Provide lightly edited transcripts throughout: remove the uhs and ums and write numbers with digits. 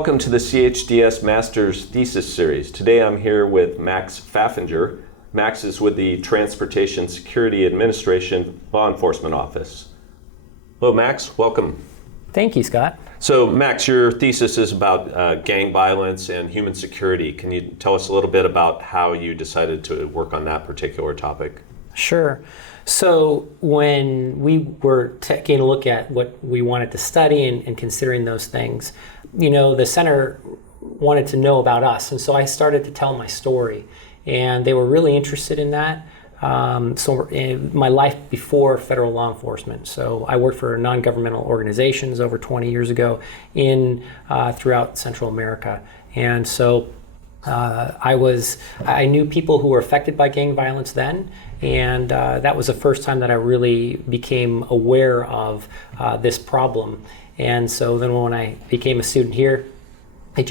welcome to the CHDS Master's Thesis Series. Today I'm here with Max Pfaffinger. Max is with the Transportation Security Administration Law Enforcement Office. Hello Max, welcome. Thank you, Scott. So Max, your thesis is about gang violence and human security. Can you tell us a little bit about how you decided to work on that particular topic? Sure. So when we were taking a look at what we wanted to study and considering those things, the center wanted to know about us. And so I started to tell my story. And they were really interested in that. So in my life before federal law enforcement. So I worked for non-governmental organizations over 20 years ago throughout Central America. And so I knew people who were affected by gang violence then, and that was the first time that I really became aware of this problem. And so then when I became a student here, it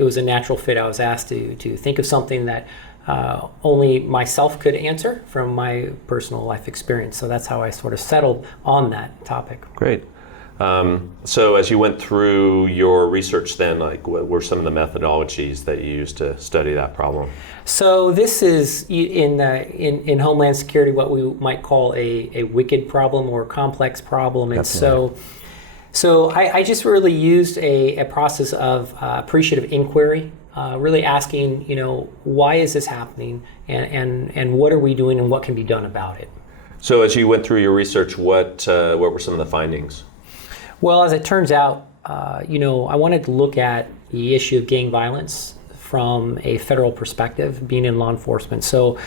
was a natural fit. I was asked to think of something that only myself could answer from my personal life experience. So that's how I sort of settled on that topic. Great. So as you went through your research then, what were some of the methodologies that you used to study that problem? So this is in Homeland Security what we might call a wicked problem or complex problem. And so I just really used a process of appreciative inquiry, really asking, why is this happening and what are we doing and what can be done about it? So as you went through your research, what were some of the findings? Well, as it turns out, I wanted to look at the issue of gang violence from a federal perspective, being in law enforcement. So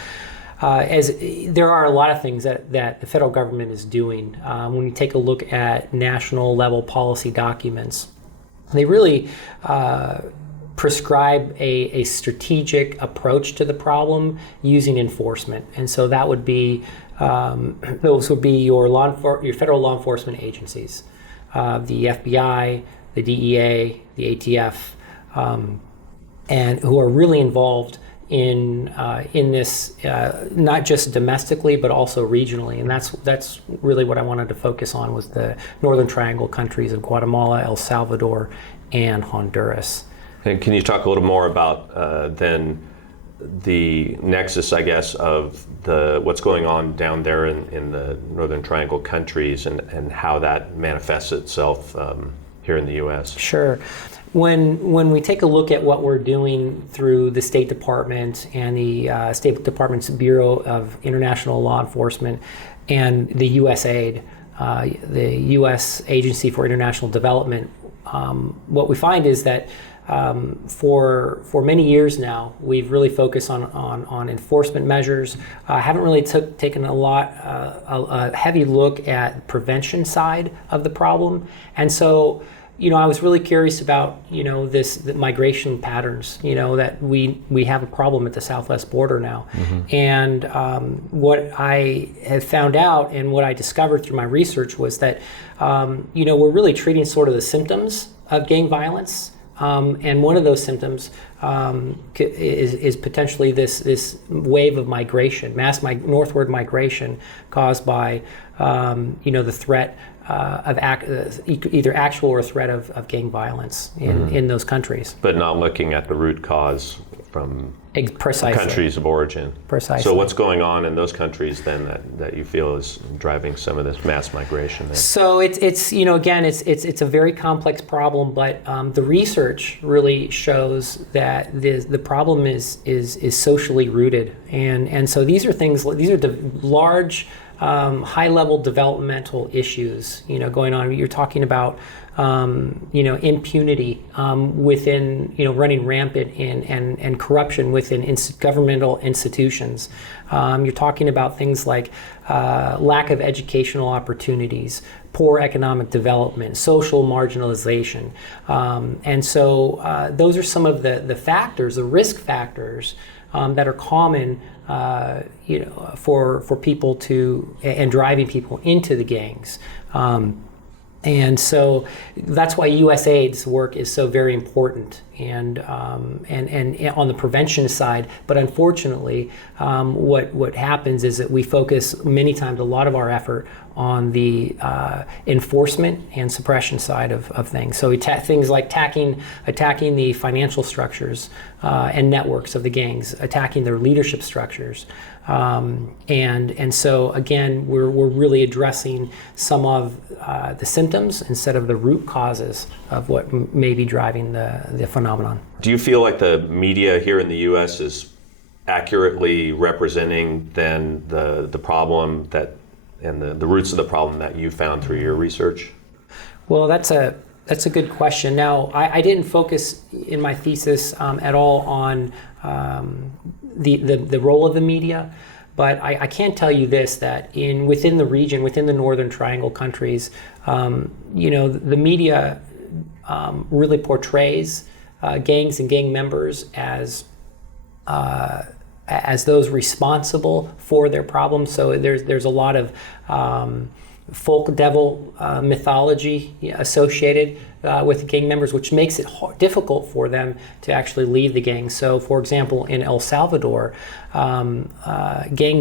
as there are a lot of things that the federal government is doing. When you take a look at national level policy documents, they really prescribe a strategic approach to the problem using enforcement. And so that would be, those would be your federal law enforcement agencies. The FBI, the DEA, the ATF, and who are really involved in this, not just domestically but also regionally, and that's really what I wanted to focus on was the Northern Triangle countries of Guatemala, El Salvador, and Honduras. And can you talk a little more about then the nexus, I guess, of what's going on down there in the Northern Triangle countries and how that manifests itself here in the U.S.? Sure. When we take a look at what we're doing through the State Department and the State Department's Bureau of International Law Enforcement and the USAID, the U.S. Agency for International Development, what we find is that for many years now, we've really focused on enforcement measures. Haven't really taken a heavy look at prevention side of the problem, and so I was really curious about the migration patterns. That we have a problem at the southwest border now, and what I have found out and what I discovered through my research was that we're really treating sort of the symptoms of gang violence. And one of those symptoms is potentially this wave of migration, northward migration caused by the threat of either actual or threat of gang violence in those countries. But not looking at the root cause from Precisely. Countries of origin. Precisely. So what's going on in those countries then that you feel is driving some of this mass migration then? So it's again it's a very complex problem, but the research really shows that the problem is socially rooted, and so these are large high-level developmental issues going on. You're talking about impunity within, running rampant and corruption within governmental institutions. You're talking about things like lack of educational opportunities, poor economic development, social marginalization. And so those are some of the factors, the risk factors that are common for people and driving people into the gangs. And so that's why USAID's work is so very important, and on the prevention side. But unfortunately, what happens is that we focus many times a lot of our effort on the enforcement and suppression side of things. So things like attacking the financial structures and networks of the gangs, attacking their leadership structures. And so again, we're really addressing some of the symptoms instead of the root causes of what may be driving the phenomenon. Do you feel like the media here in the U.S. is accurately representing then the problem and the roots of the problem that you found through your research? Well, that's a good question. Now, I didn't focus in my thesis at all on the role of the media, but I can tell you this, that within the region, within the Northern Triangle countries, the media really portrays gangs and gang members as those responsible for their problems. So there's a lot of folk devil mythology associated with gang members, which makes it difficult for them to actually leave the gang. So, for example, in El Salvador, gang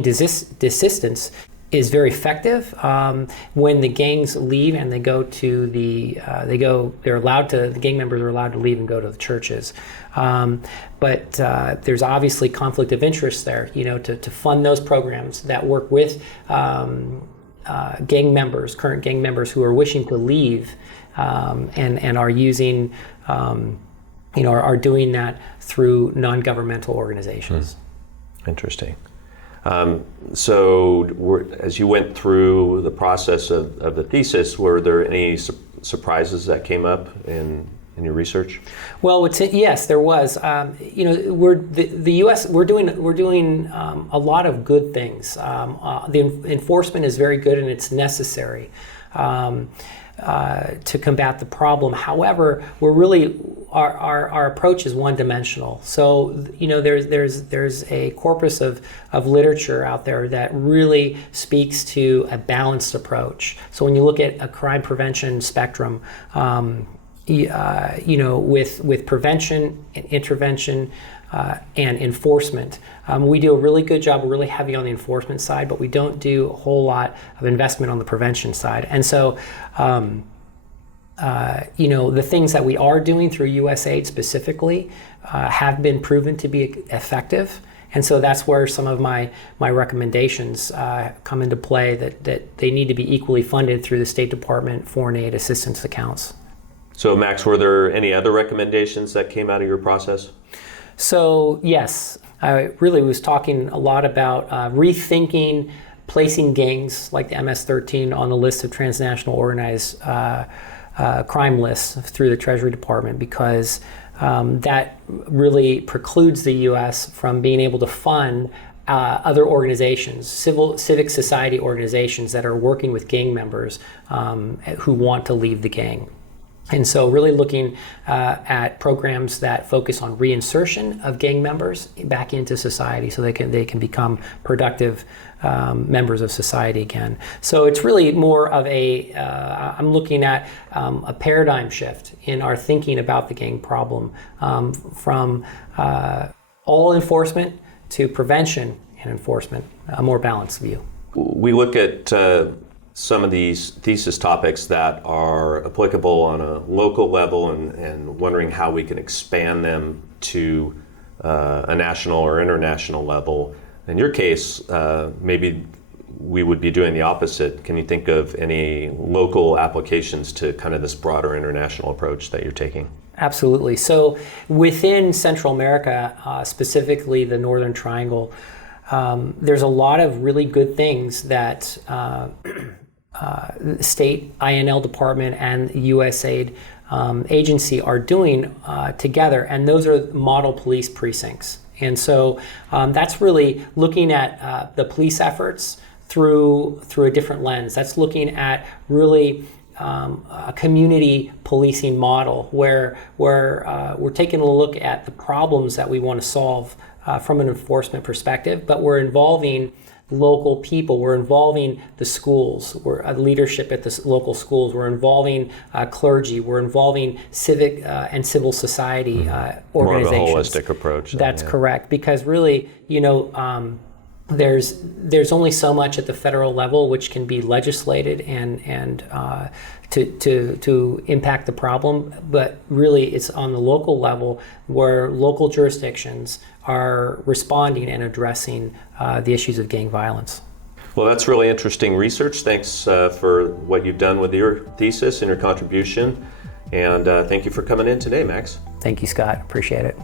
desistance is very effective when the gangs leave and they go to the gang members are allowed to leave and go to the churches. But there's obviously conflict of interest there, to fund those programs that work with current gang members who are wishing to leave and are using, are doing that through non-governmental organizations. Interesting. So as you went through the process of the thesis, were there any surprises that came up in your research? Well, yes, there was. The U.S. we're doing a lot of good things. The enforcement is very good and it's necessary to combat the problem. However, we're really our approach is one-dimensional. So there's a corpus of literature out there that really speaks to a balanced approach. So when you look at a crime prevention spectrum, with prevention and intervention and enforcement, we do a really good job. We're really heavy on the enforcement side, but we don't do a whole lot of investment on the prevention side. And so, the things that we are doing through USAID specifically have been proven to be effective. And so that's where some of my recommendations come into play, that they need to be equally funded through the State Department foreign aid assistance accounts. So, Max, were there any other recommendations that came out of your process? So, yes, I really was talking a lot about rethinking placing gangs like the MS-13 on the list of transnational organized crime lists through the Treasury Department, because that really precludes the U.S. from being able to fund other organizations, civic society organizations that are working with gang members who want to leave the gang. And so really looking at programs that focus on reinsertion of gang members back into society so they can become productive members of society again. So it's really more of I'm looking at a paradigm shift in our thinking about the gang problem, from all enforcement to prevention and enforcement, a more balanced view. We look at some of these thesis topics that are applicable on a local level and wondering how we can expand them to a national or international level. In your case, maybe we would be doing the opposite. Can you think of any local applications to kind of this broader international approach that you're taking? Absolutely. So within Central America, specifically the Northern Triangle, there's a lot of really good things that the state INL department and the USAID agency are doing together, and those are model police precincts. And so that's really looking at the police efforts through a different lens. That's looking at really a community policing model where we're taking a look at the problems that we want to solve from an enforcement perspective, but we're involving local people. We're involving the schools. We're leadership at the local schools. We're involving clergy. We're involving civic and civil society organizations. More of a holistic approach. That's correct, because really, there's only so much at the federal level which can be legislated and to impact the problem, but really it's on the local level where local jurisdictions are responding and addressing the issues of gang violence. Well, that's really interesting research. Thanks for what you've done with your thesis and your contribution, and thank you for coming in today, Max. Thank you, Scott. Appreciate it.